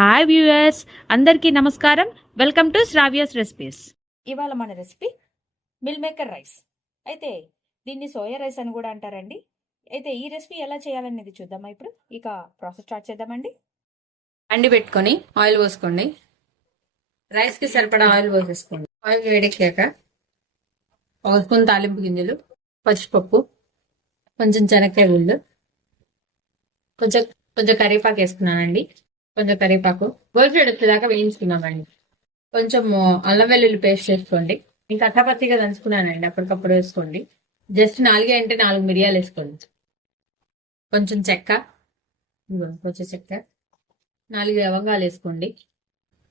Hi viewers, అందరికీ నమస్కారం. Welcome to Sravya's recipes. ఇవాళ మన రెసిపీ మిల్ మేకర్ రైస్. అయితే దీన్ని సోయా రైస్ అని కూడా అంటారండి. అయితే ఈ రెసిపీ ఎలా చేయాలనేది చూద్దామా ఇప్పుడు. ఇక ప్రాసెస్ స్టార్ట్ చేద్దామండి. అండి పెట్టుకొని ఆయిల్ పోసుకోండి. రైస్కి సరిపడా ఆయిల్ పోసేసుకోండి. ఆయిల్ వేడెక్కాక ఒక స్పూన్ తాలింపు గింజలు, పచ్చిపప్పు, కొంచెం శనక్కాయ గుళ్ళు, కొంచెం కొంచెం కరివేపాకు వేసుకున్నానండి. కొంచెం కరివేపాకు గోల్డ్ వచ్చేదాకా వేయించుకున్నామండి. కొంచెం అల్లం వెల్లుల్లి పేస్ట్ వేసుకోండి. ఇంకా అట్టపత్తిగా దంచుకున్నానండి, అప్పటికప్పుడు వేసుకోండి. జస్ట్ 4 అంటే 4 మిరియాలు వేసుకోండి. కొంచెం చెక్క, కొంచెం చెక్క, 4 లవంగాలు వేసుకోండి.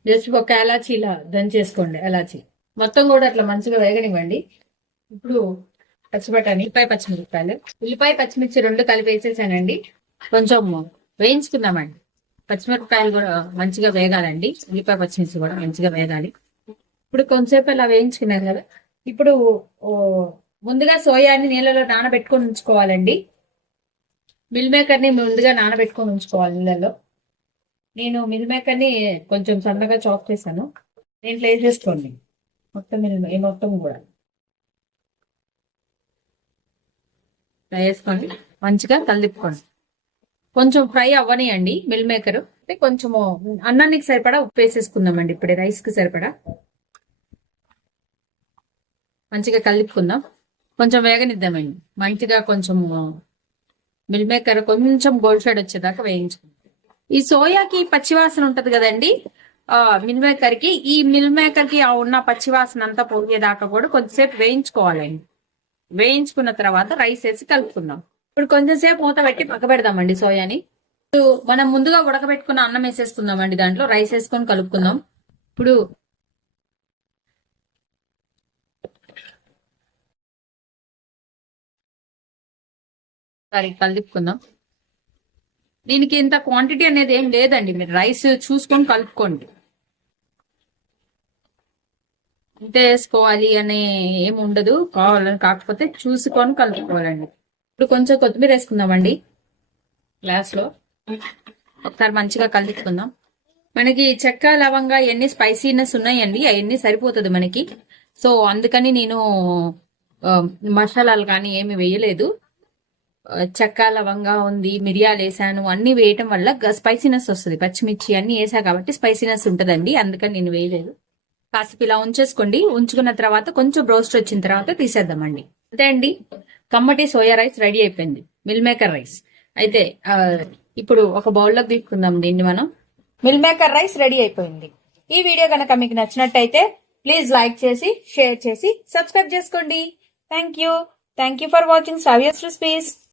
జస్ట్ ఒక ఎలాచీ ఇలా దంచేసుకోండి. ఎలాచీ మొత్తం కూడా అట్లా మంచిగా వేగనివ్వండి. ఇప్పుడు పచ్చిబటాని, ఉల్లిపాయ పచ్చిమిర్చి 2 కలిపి వేసేసానండి. కొంచెం వేయించుకుందామండి. పచ్చిమిరపకాయలు కూడా మంచిగా వేగాలండి. ఉల్లిపాయ పచ్చిమిర్చి కూడా మంచిగా వేగాలి. ఇప్పుడు కొంచెంసేపు అలా వేయించుకున్నాం కదా, ఇప్పుడు ముందుగా సోయాని నీళ్ళలో నానబెట్టుకొని ఉంచుకోవాలండి. మిల్ మేకర్ని ముందుగా నానబెట్టుకొని ఉంచుకోవాలి నీళ్ళలో. నేను మిల్ మేకర్ని కొంచెం సన్నగా చాప్ చేశాను. దీంట్లో వేసేసుకోండి మొత్తం కూడా వేసుకోండి. మంచిగా కలిపుకోండి. కొంచెం ఫ్రై అవ్వనియండి మిల్ మేకర్. కొంచెము అన్నానికి సరిపడా ఉప్పు వేసేసుకుందామండి. ఇప్పుడే రైస్ కి సరిపడా మంచిగా కలుపుకుందాం. కొంచెం వేగనిద్దామండి. మంచిగా కొంచెం మిల్ మేకర్ కొంచెం గోల్డ్ షేడ్ వచ్చేదాకా వేయించుకుందాం. ఈ సోయాకి పచ్చివాసన ఉంటది కదండి, మిల్ మేకర్ కి. ఈ మిల్ మేకర్ కి ఉన్న పచ్చివాసన అంతా పోయేదాకా కూడా కొంచెంసేపు వేయించుకోవాలండి. వేయించుకున్న తర్వాత రైస్ వేసి కలుపుకుందాం. ఇప్పుడు కొంచెం సేపు మూత పెట్టి పక్క పెడదామండి సోయాని. ఇప్పుడు మనం ముందుగా ఉడకబెట్టుకున్న అన్నం వేసేసుకుందామండి. దాంట్లో రైస్ వేసుకొని కలుపుకుందాం. ఇప్పుడు సరే కలుపుకుందాం. దీనికి ఇంత క్వాంటిటీ అనేది ఏం లేదండి, మీరు రైస్ చూసుకొని కలుపుకోండి. ఇంత వేసుకోవాలి అని ఏమి ఉండదు, కావాలని కాకపోతే చూసుకొని కలుపుకోవాలండి. ఇప్పుడు కొంచెం కొత్తిమీర వేసుకుందామండి గ్లాస్ లో. ఒకసారి మంచిగా కలుపుకుందాం. మనకి చెక్క లవంగా ఎన్ని స్పైసీనెస్ ఉన్నాయండి, అవన్నీ సరిపోతుంది మనకి. సో అందుకని నేను మసాలాలు కానీ ఏమి వేయలేదు. చెక్క లవంగా ఉంది, మిరియాలు వేసాను, అన్ని వేయటం వల్ల స్పైసీనెస్ వస్తుంది. పచ్చిమిర్చి అన్ని వేసా కాబట్టి స్పైసీనెస్ ఉంటదండి, అందుకని నేను వేయలేదు. కాసేపు ఇలా ఉంచేసుకోండి. ఉంచుకున్న తర్వాత కొంచెం రోస్ట్ వచ్చిన తర్వాత తీసేద్దామండి. అంతే అండి, కమ్మటి సోయా రైస్ రెడీ అయిపోయింది. Meal maker rice. అయితే ఇప్పుడు ఒక బౌల్లోకి తీసుకుందాం దీన్ని మనం. మిల్ మేకర్ రైస్ రెడీ అయిపోయింది. ఈ వీడియో కనుక మీకు నచ్చినట్టయితే ప్లీజ్ లైక్ చేసి, షేర్ చేసి, సబ్స్క్రైబ్ చేసుకోండి. Thank you for watching Sravya's recipes.